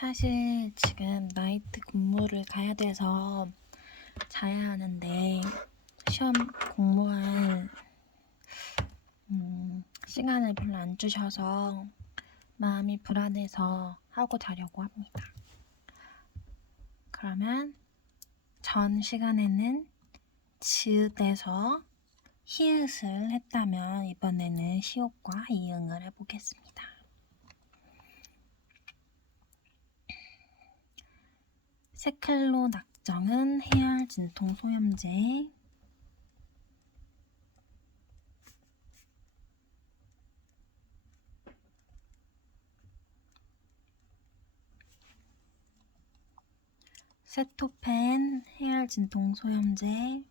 사실 지금 나이트 근무를 가야 돼서 자야 하는데 시험 공부할 음, 시간을 별로 안 주셔서 마음이 불안해서 하고 자려고 합니다. 그러면 전 시간에는 지읒에서 히읗을 했다면 이번에는 시옷과 이응을 해보겠습니다. 세클로 낙정은 해열 진통 소염제. 세토펜 해열 진통 소염제.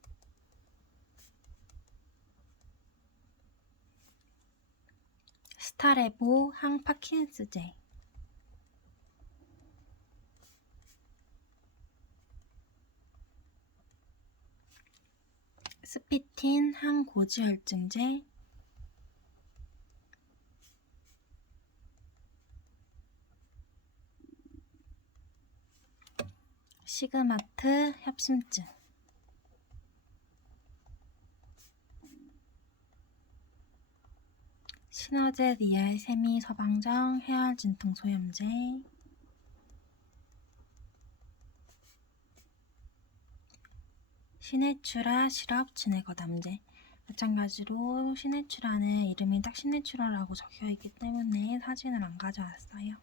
스타레보 항파킨스제 스피틴 항고지혈증제. 시그마트 협심증. 시너제 리알 세미 서방정 해열 진통 소염제 시네추라 시럽 진해거 담제. 마찬가지로 시네추라는 이름이 딱 시네추라라고 적혀 있기 때문에 사진을 안 가져왔어요.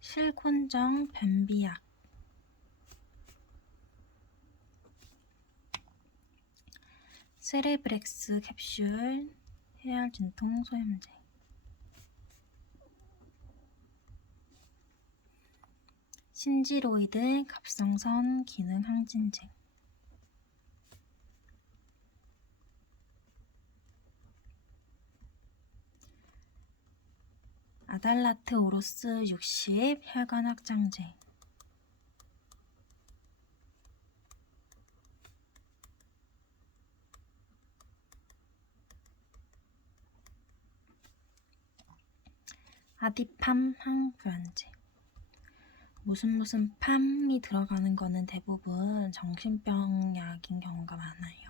실곤정 변비약. 세레브렉스 캡슐 해열 진통 소염제. 신지로이드 갑성선 기능 항진제 아달라트 오로스 60 혈관 확장제 아디팜 항불안제 무슨 무슨 팜이 들어가는 거는 대부분 정신병 약인 경우가 많아요.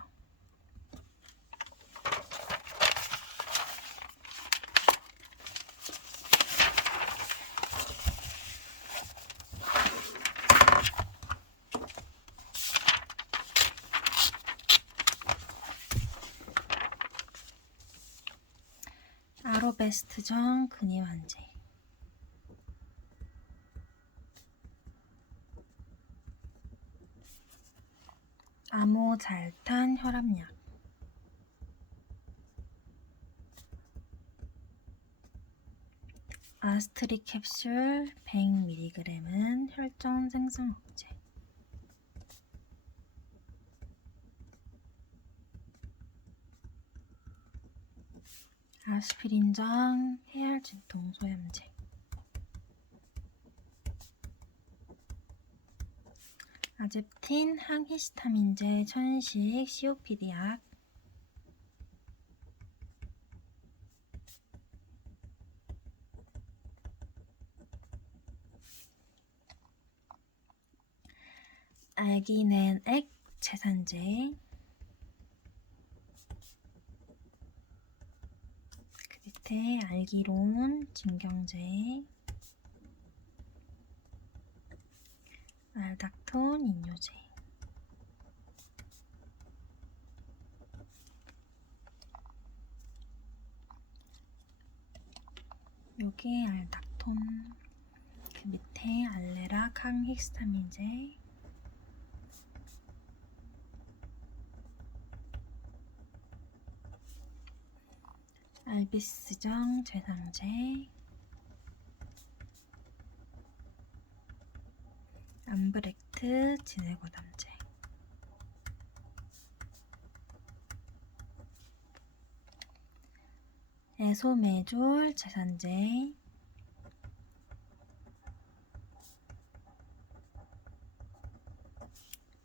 아로베스트정 근이 완제. 아모잘탄 혈압약. 아스트릭 캡슐 100mg은 혈전 생성 억제 아스피린정 해열 진통 소염제. 아제틴 항히스타민제 천식 COPD 약 알기넨액 제산제 그 밑에 알기론 진경제 알닥톤 인뇨제. 요게 알닥톤 그 밑에 알레라抗히스타민제 알비스정 제상제. 암브렉트 진해고담제. 에소메졸 제산제.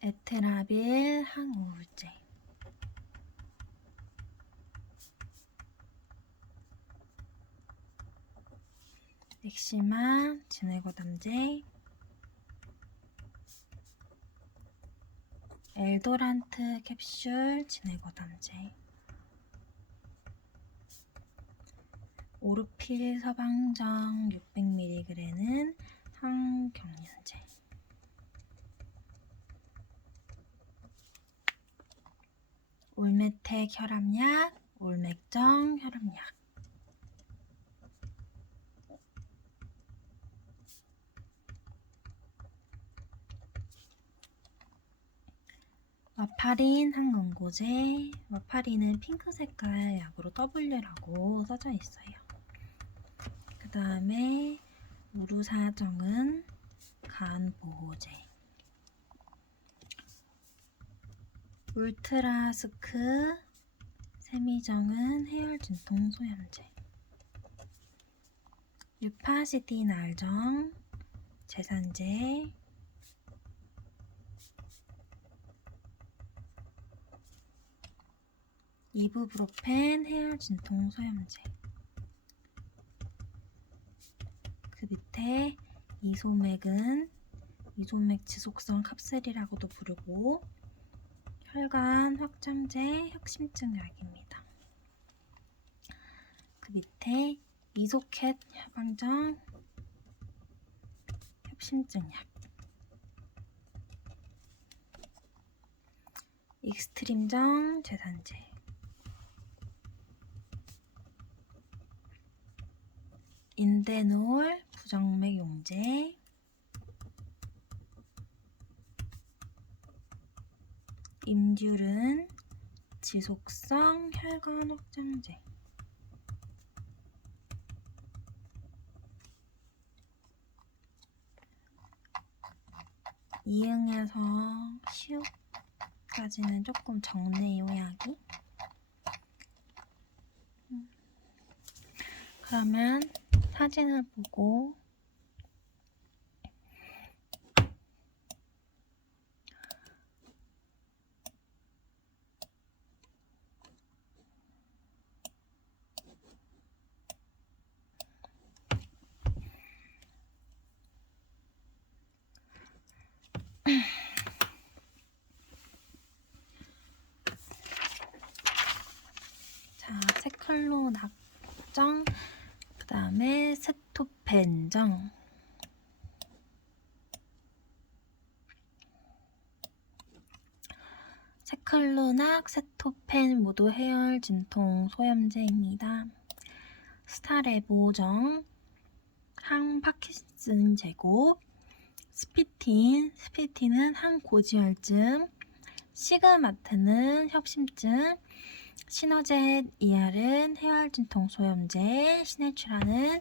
에테라빌 항우울제 락시마 진해고 담제. 엘도란트 캡슐 진해고 담제. 오르필 서방정 600mg는 항경련제. 올메텍 혈압약, 올맥정 혈압약 와파린 항응고제. 와파린은 핑크 색깔 약으로 W라고 써져 있어요. 그 다음에 우루사정은 간 보호제. 울트라스크 세미정은 해열 진통 소염제. 유파시틴 알정 제산제 이부브로펜 해열 진통 소염제. 그 밑에 이소맥은 이소맥 지속성 캅셀이라고도 부르고 혈관 확장제 혁심증 약입니다. 그 밑에 이소켓 해방정 협심증 약. 익스트림정 재산제 인데놀 부정맥 용제. 임듀른 지속성 혈관 확장제. 이응에서 시옷까지는 조금 적네 요 약이 음. 그러면 사진을 보고 자, 세컬로 낙정, 그 다음에 세토펜정. 세클로낙, 세토펜 모두 해열 진통 소염제입니다. 스타레보정, 항파킨슨 제고, 스피틴, 스피틴은 항고지혈증, 시그마트는 협심증, 시너젯 ER은 해열진통 소염제, 시네츄라는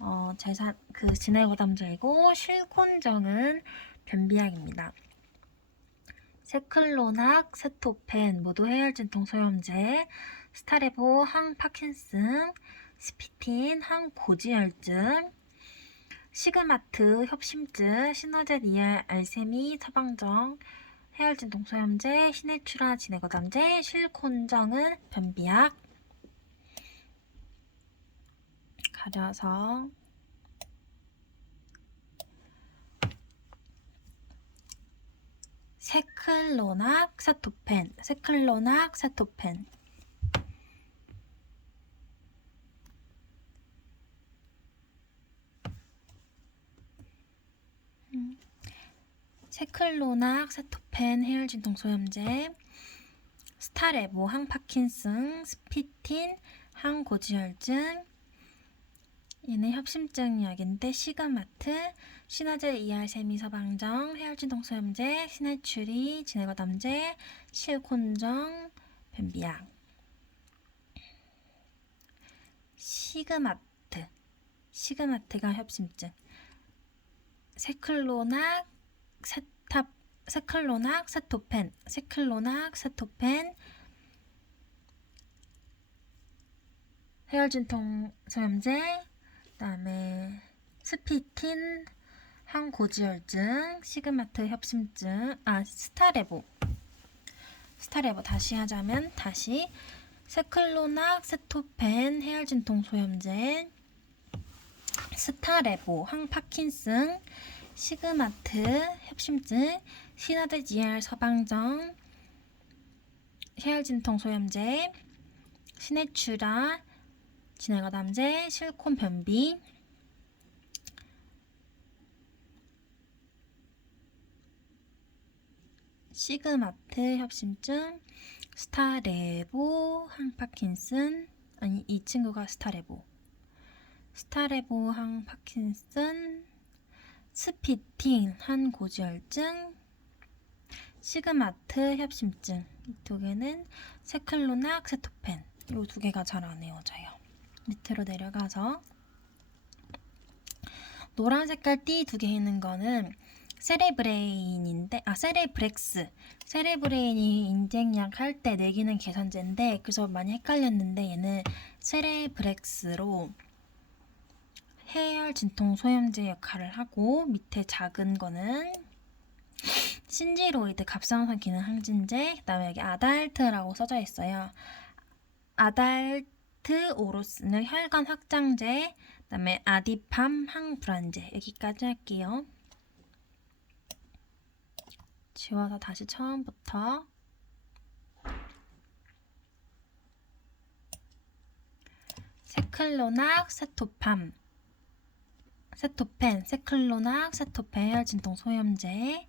어, 제사 그 진해고담제이고 실콘정은 변비약입니다. 세클로낙, 세토펜 모두 해열진 통 소염제, 스타레보 항파킨슨, 스피틴 항고지혈증, 시그마트 협심증, 시너젯 ER 알세미 처방정, 해열진통 소염제, 시네츄라 진해거담제, 실콘정은 변비약 가려서. 세클로낙, 세토펜, 세클로낙, 세토펜. 세클로낙, 세토펜, 해열 진통 소염제, 스타레보, 항파킨슨, 스피틴, 항고지혈증, 얘는 협심증 약인데 시가마트, 시나제 이알세미 서방정, 해열진통 소염제, 시네츄리, 진해거담제, 실콘정, 변비약. 시그마트, 시그마트가 협심증. 세클로낙, 세탑, 세클로낙, 세토펜, 세클로낙, 세토펜, 해열진통 소염제, 그다음에 스피틴, 항고지혈증, 시그마트 협심증, 아 스타레보, 스타레보 다시 하자면 다시 세클로낙, 세토펜, 해열진통 소염제, 스타레보, 항파킨슨, 시그마트, 협심증, GR 서방정, 혈진통 소염제, 시네추라, 진행어담제, 실콘 변비, 시그마트 협심증, 스타레보, 항파킨슨, 아니 이 친구가 스타레보, 스타레보, 항파킨슨, 스피팅, 한고지혈증, 시그마트, 협심증. 이 두 개는 세클로낙, 세토펜. 이 두 개가 잘 안 외워져요. 밑으로 내려가서 노란 색깔 띠 두 개 있는 거는 세레브레인인데 아 세레브렉스 세레브레인이 인쟁약 할 때 내기는 계산제인데 그래서 많이 헷갈렸는데 얘는 세레브렉스로 해열 진통 소염제 역할을 하고 밑에 작은 거는 신지로이드 갑상선 기능 항진제 그다음에 여기 아달트라고 써져 있어요. 아달트 오로스는 혈관 확장제 그다음에 아디팜 항불안제 여기까지 할게요. 지워서 다시 처음부터. 세클로낙 세토팜. 세토펜 세클로낙 세토펜 혈진통 소염제.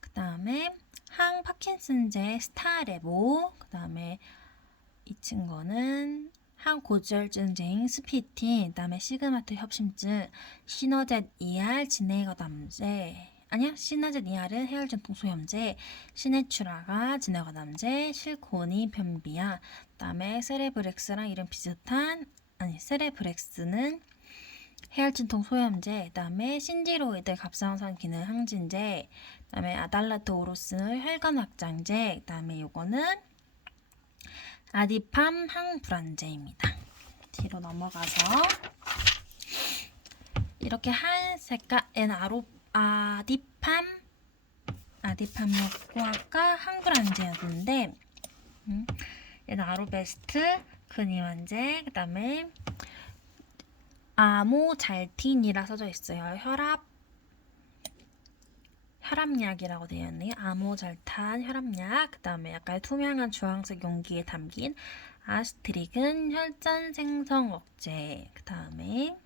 그 다음에 항 파킨슨제 스타레보. 그 다음에 이 친구는 항 고지혈증제인 스피틴 그 다음에 시그마트 협심증 시너젯 ER 진행어담제 아니야? 시나젯 ER은 해열전통 소염제 시네추라가 진행어담제 실코니 변비야 그 다음에 세레브렉스랑 이름 비슷한 아니 세레브렉스는 해열진통 소염제, 그다음에 신지로이드 갑상선 기능 항진제, 그다음에 아달라트 오로스는 혈관 확장제, 그다음에 요거는 아디팜 항불안제입니다. 뒤로 넘어가서 이렇게 한 색깔 N 아로 아디팜 아디팜이었고 아까 항불안제였는데 음, 얘는 아로베스트 근이완제 그다음에 아모잘틴이라 써져 있어요. 혈압 혈압약이라고 되어 있네요. 아모잘탄 혈압약. 그 다음에 약간 투명한 주황색 용기에 담긴 아스트릭은 혈전 생성 억제. 그 다음에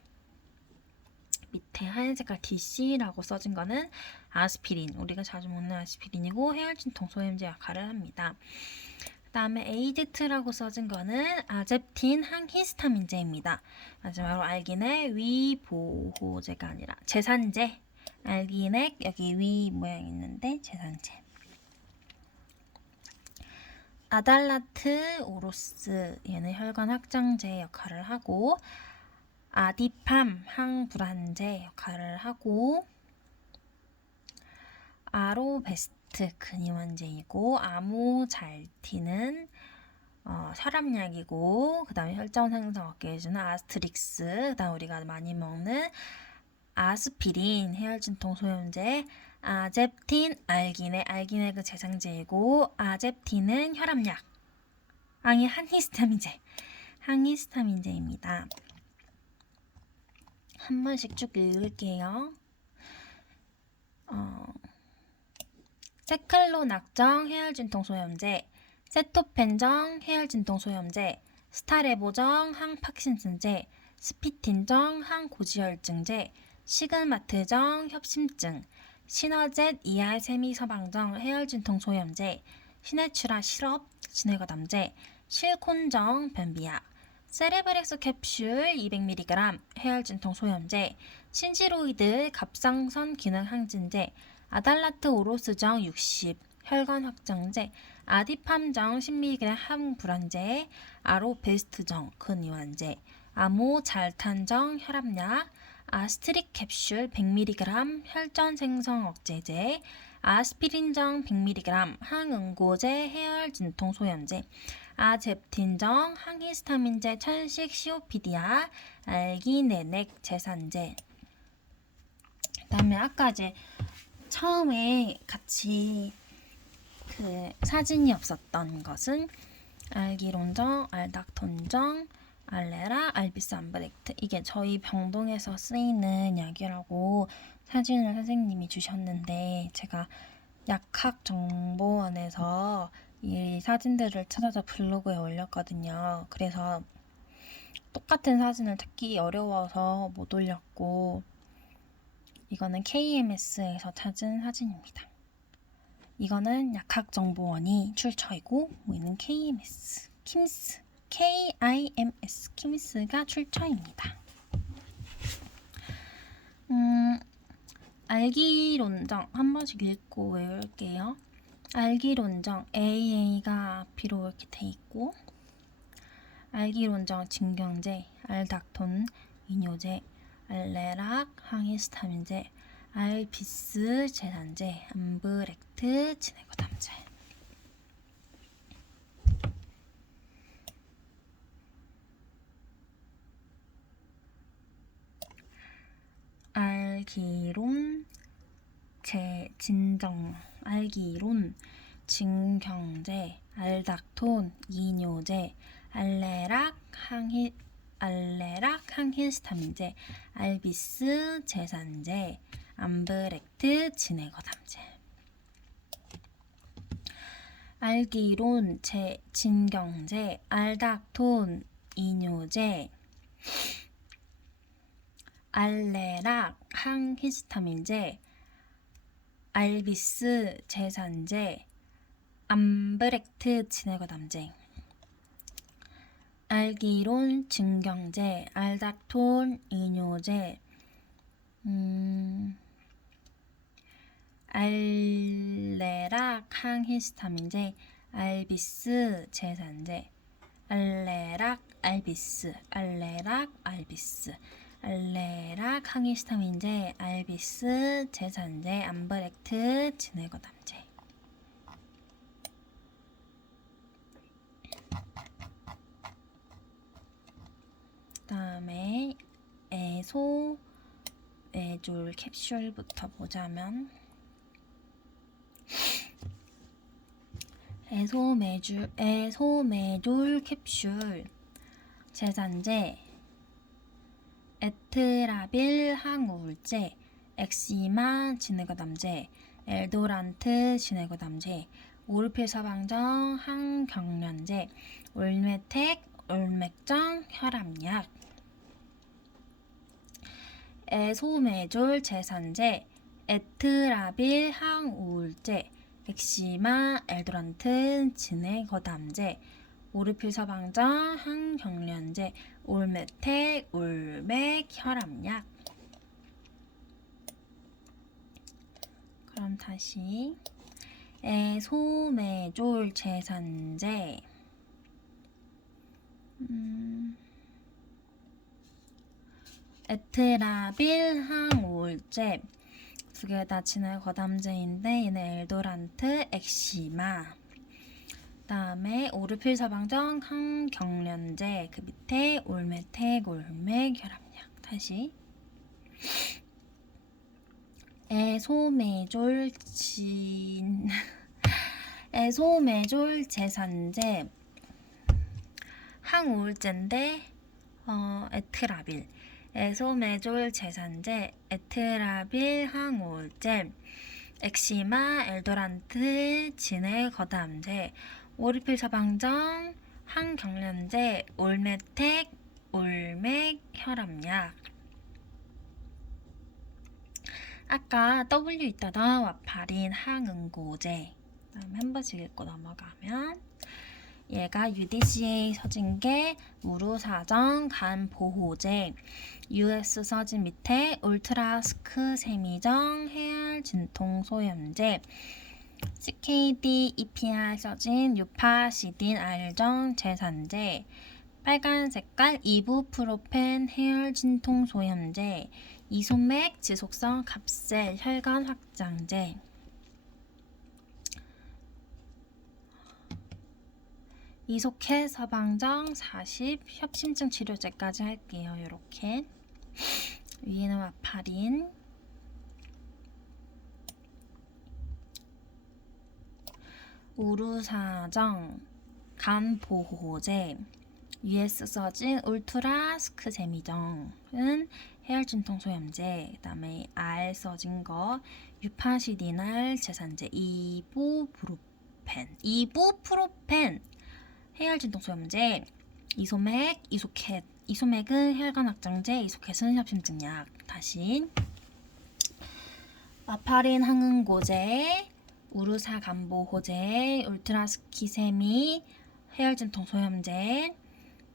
밑에 하얀 색깔 DC라고 써진 거는 아스피린. 우리가 자주 먹는 아스피린이고 해열 진통 소염제 역할을 합니다. 그다음에 에이제트라고 써진 거는 아제틴 항히스타민제입니다. 마지막으로 알기넥 위보호제가 아니라 제산제. 알기넥 여기 위 모양 있는데 제산제. 아달라트 오로스 얘는 혈관 확장제 역할을 하고 아디팜 항불안제 역할을 하고 아로베스트 근이완제이고 아모잘티는 어, 혈압약이고 그 다음에 혈전 생성 얻게 해주는 아스트릭스 그 다음 우리가 많이 먹는 아스피린 해열진통 소염제 아제틴 알기네 알기네 그 제상제이고 아제틴은 혈압약. 아니 한히스타민제. 항히스타민제입니다. 한 번씩 쭉 읽을게요. 어, 세클로낙정 해열진통 소염제, 세토펜정 해열진통 소염제, 스타레보정 항파킨슨제, 스피틴정 항고지혈증제, 시그마트정 협심증, 시너젯 ER 세미 서방정 해열진통 소염제, 시네추라 시럽 진해거담제, 실콘정 변비약, 세레브렉스 캡슐 200mg 해열진통 소염제, 신지로이드 갑상선 기능 항진제, 아달라트 오로스정 60, 혈관 확장제, 아디팜정 10mg 항불안제, 아로베스트정 근이완제, 아모 잘탄정 혈압약, 아스트릭 캡슐 100mg 혈전 생성 억제제, 아스피린정 100mg 항응고제 해열 진통 소염제, 아제틴정 항히스타민제 천식 시오피디아, 알기네넥 제산제. 그다음에 아까 이제 처음에 같이 그 사진이 없었던 것은 알기론정, 알닥톤정, 알레라 알비스 암브렉트 이게 저희 병동에서 쓰이는 약이라고 사진을 선생님이 주셨는데 제가 약학 정보원에서 이 사진들을 찾아서 블로그에 올렸거든요. 그래서 똑같은 사진을 찾기 어려워서 못 올렸고 이거는 KMS에서 찾은 사진입니다. 이거는 약학 정보원이 출처이고 우리는 KMS, 킴스, KIMS, 킴스가 출처입니다. 음, 알기론정 한 번씩 읽고 외울게요. 알기론정 AA가 앞뒤로 이렇게 돼 있고 알기론정 진경제, 알닥톤, 이뇨제, 알레락, 항히스타민제, 알비스, 제산제, 암브렉트, 진해고담제. 알기론, 제 진정, 알기론, 진경제, 알닥톤, 이뇨제, 알레락, 항히 알레락, 항히스타민제, 알비스, 제산제, 암브렉트, 진해거담제. 알기론, 제, 진경제, 알닥톤, 이뇨제, 알레락, 항히스타민제, 알비스, 제산제, 암브렉트, 진해거담제. 알기론, 증경제, 알닥톤, 이뇨제, 음, 알레락, 항히스타민제, 알비스, 제산제, 알레락, 알비스, 알레락, 알비스, 알레락, 항히스타민제, 알비스, 제산제, 암브렉트, 진해거담제. 그 다음에 에소 에졸 캡슐부터 보자면 에소메줄 에소메졸 캡슐 제산제 에 트라빌 항우울제 엑시마 진해거 담제 엘도란트 진해거 담제 오르필 서방정 항경련제 올메텍 올맥정 혈압약 에소메졸 제산제 에트라빌 항우울제 엑시마 엘도란트 진해거 담제 오르필 서방정 항경련제 올메텍 올맥 혈압약. 그럼 다시. 에소메졸 제산제. 음, 에트라빌 항우울제. 두 개 다 진할 거담제인데 얘는 엘도란트 엑시마. 그 다음에 오르필 서방정 항경련제 그 밑에 올메텍 올맥 혈압약 다시. 에소메졸 진 에소메졸 제산제 항우울제인데 어, 에트라빌. 에소메졸 제산제 에트라빌 항우울제 엑시마 엘도란트 진해 거담제 오리필 서방정 항경련제 올메텍 올맥 혈압약. 아까 W 있다던 와파린 항응고제. 그다음에 한 번씩 읽고 넘어가면 얘가 UDCA 서진계 무루사정 간보호제. US 서진 밑에 울트라스크 세미정 해열 진통 소염제 CKD EPR 서진 유파시딘 알정 제산제 빨간 색깔 이부프로펜 해열 진통 소염제 이소맥 지속성 갑셀 혈관 확장제 이속해 서방정 40 협심증 치료제까지 할게요. 이렇게 위에는 와파린 우루사정 간보호제 US 써진 울트라 스크제미정은 해열 진통 소염제, 그다음에 R 써진 거 유파시디날 제산제 이부프로펜, 이부프로펜 해열 진통 소염제, 이소맥, 이소켓, 이소맥은 혈관 확장제, 이소켓은 협심증약. 다시 마파린 항응고제, 우르사 감보호제, 울트라스키세미, 해열진통 소염제,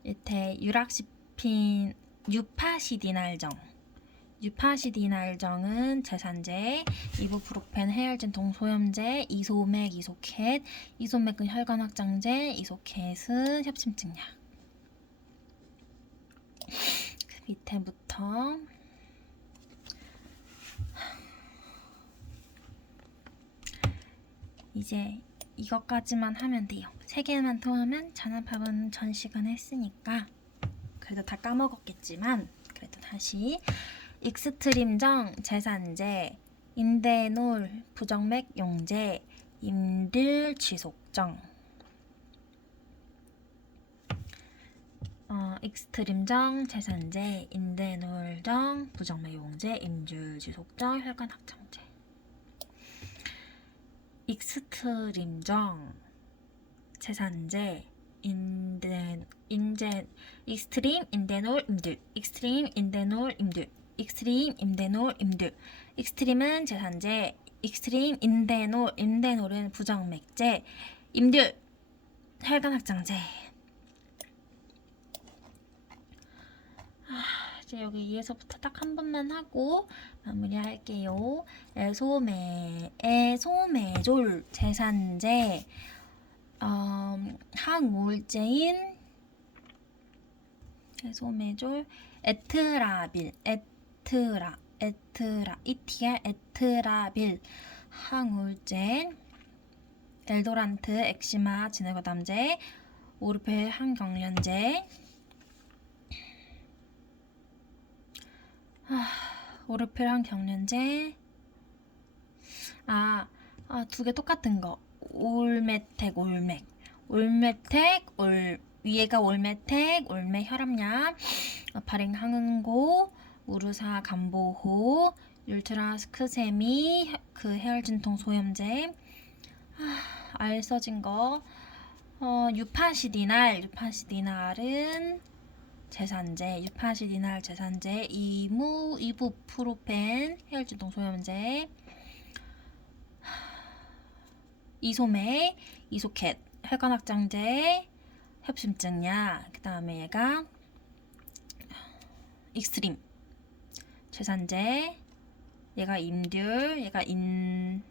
밑에 유락시핀, 유파시디날정. 유파시디날정은 제산제, 이부프로펜 해열진통 소염제, 이소맥, 이소켓, 이소맥은 혈관 확장제, 이소켓은 협심증약. 그 밑에부터 이제 이것까지만 하면 돼요. 세 개만 통하면 전압합은 전 시간에 했으니까 그래도 다 까먹었겠지만 그래도 다시 익스트림정 제산제 인데놀 부정맥 용제 임들 지속정 어, 익스트림정 제산제 인데놀정 부정맥 용제 임줄 지속정 혈관 확장제 익스트림정 제산제 인덴 인젠 익스트림 인데놀 임들 익스트림 인데놀 임들 익스트림 인데놀 임들 익스트림은 제산제 익스트림 인데놀 인데놀은 부정맥제 임들 혈관 확장제 아, 이제 여기 위에서부터 딱 한 번만 하고 마무리할게요. 에소메 에소메졸 제산제 어, 항우울제인 에소메졸 에트라빌 에트라 에트라 이티알 에트라빌 항우울제 엘도란트 엑시마 진해과담제 오르펠 항경련제 오르펠 항경련제. 아, 아, 두 개 똑같은 거. 올메텍, 올맥. 올메텍, 올, 위에가 올메텍, 올맥 혈압약, 어, 발행 항응고, 우르사 감보호, 울트라 스크세미, 그 해열 진통 소염제, 아, 알 써진 거, 어, 유파시디날, 유파시디날은 제산제, 유파시디날 제산제, 이무, 이부프로펜, 해열진통 소염제, 이소매, 이소켓, 혈관 확장제, 협심증약, 그 다음에 얘가 익스트림, 제산제, 얘가 임듀, 얘가 인,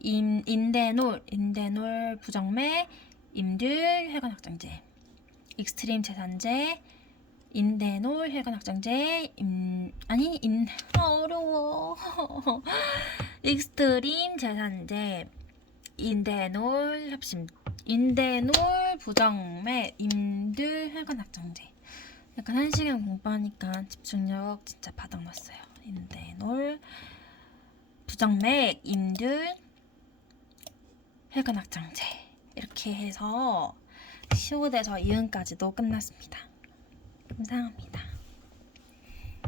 인 인데놀, 인데놀 부정맥, 임듀, 혈관 확장제, 익스트림 제산제, 인데놀 혈관 확장제, 임, 아니 인 아, 어려워. 익스트림 제산제, 인데놀 협심, 인데놀 부정맥, 임들 혈관 확장제. 약간 한 시간 공부하니까 집중력 진짜 바닥났어요. 인데놀 부정맥, 임들 혈관 확장제 이렇게 해서 15대서 이응까지도 끝났습니다. 감사합니다.